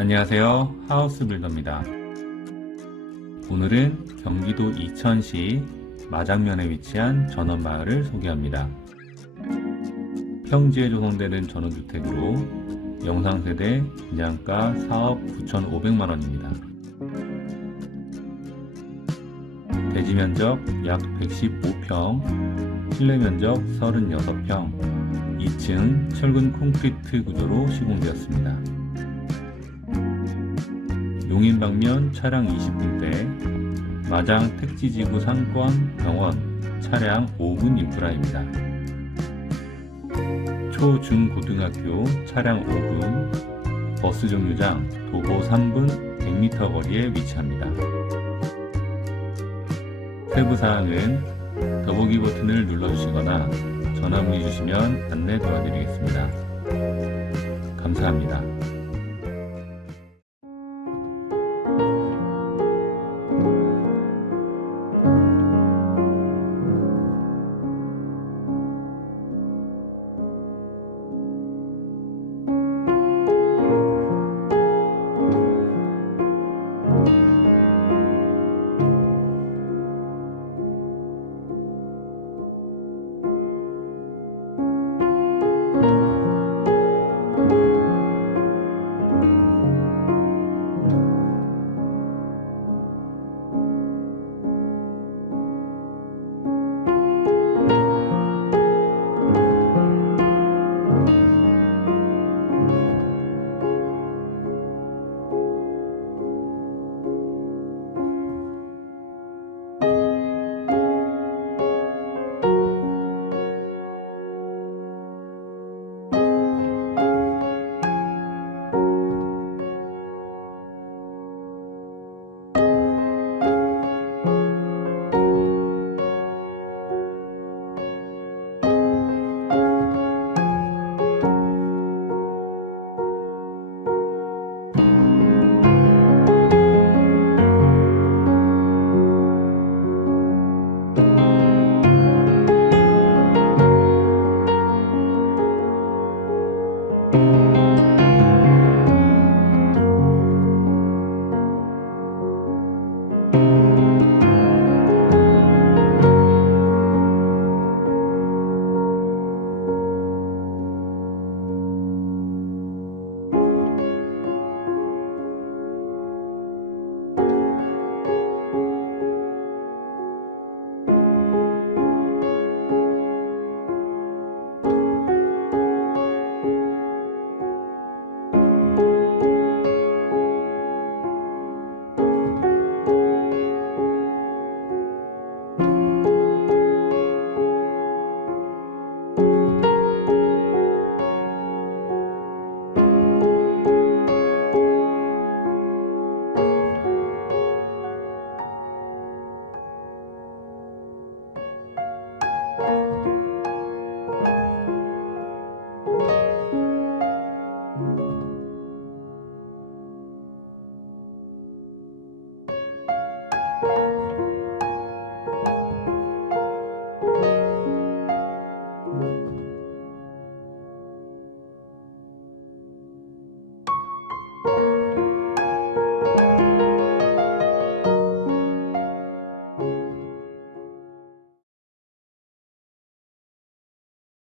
안녕하세요. 하우스 빌더입니다. 오늘은 경기도 이천시 마장면에 위치한 전원마을을 소개합니다. 평지에 조성되는 전원주택으로 영상세대 분양가 4억 9,500만원입니다. 대지 면적 약 115평, 실내 면적 36평, 2층 철근 콘크리트 구조로 시공되었습니다. 용인 방면 차량 20분대, 마장 택지지구 상권 병원 차량 5분 인프라입니다. 초, 중, 고등학교 차량 5분, 버스 정류장 도보 3분 100m 거리에 위치합니다. 세부사항은 더보기 버튼을 눌러주시거나 전화 문의 주시면 안내 도와드리겠습니다. 감사합니다.